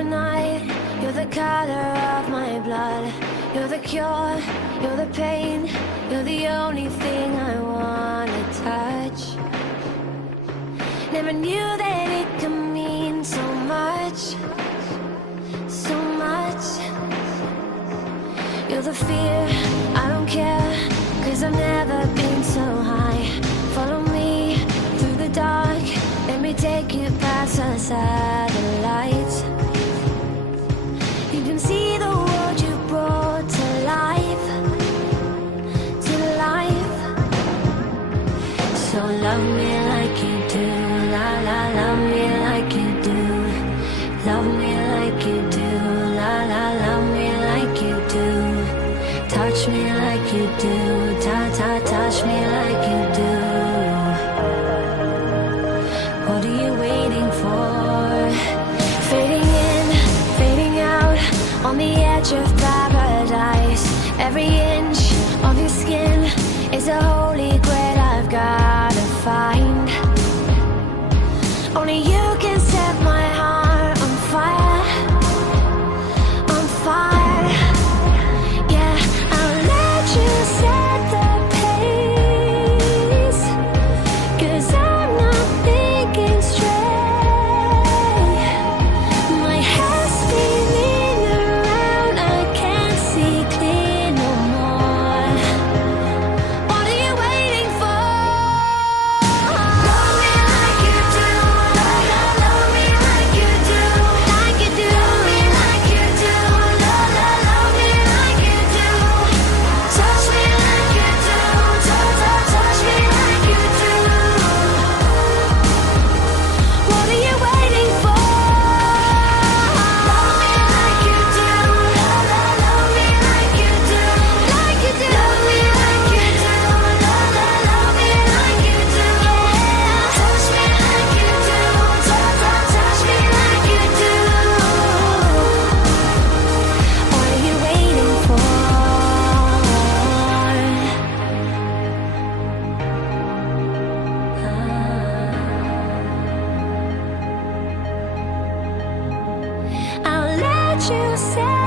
the night, you're the color of my blood. You're the cure, you're the pain, you're the only thing I wanna touch. Never knew that it could mean so much, so much. You're the fear, I don't care, 'cause I've never been so high. Follow me through the dark, let me take you past the satellites. You can see the world you brought to life, to life. So love me like you do, la la, love me like you do. Love me like you do, la la, love me like you do. Touch me like you do, ta ta, touch me like you do. What are you waiting for? Fading in, fading out, on the edge of paradise. Every inch of your skin is a holy grail I've gotta find. Only you can set my heart on fire, on fire. Yeah, I'll let you set the pace, 'cause I'm not thinking straight. My head's spinning around, I can't see clear no more. What are you waiting for? Love me like you do, love, love, love me like you do, like you do. Love me like you do, love, love, love me like you do. Touch me like you do, touch, touch, touch me like you do. What are you waiting for? Love me like you do, love, love, love me like you do, like you do. Love me like you do, love, love, love me like you do. Touch me like you do, touch, touch, touch me like you do. What are you waiting for? I'll let you say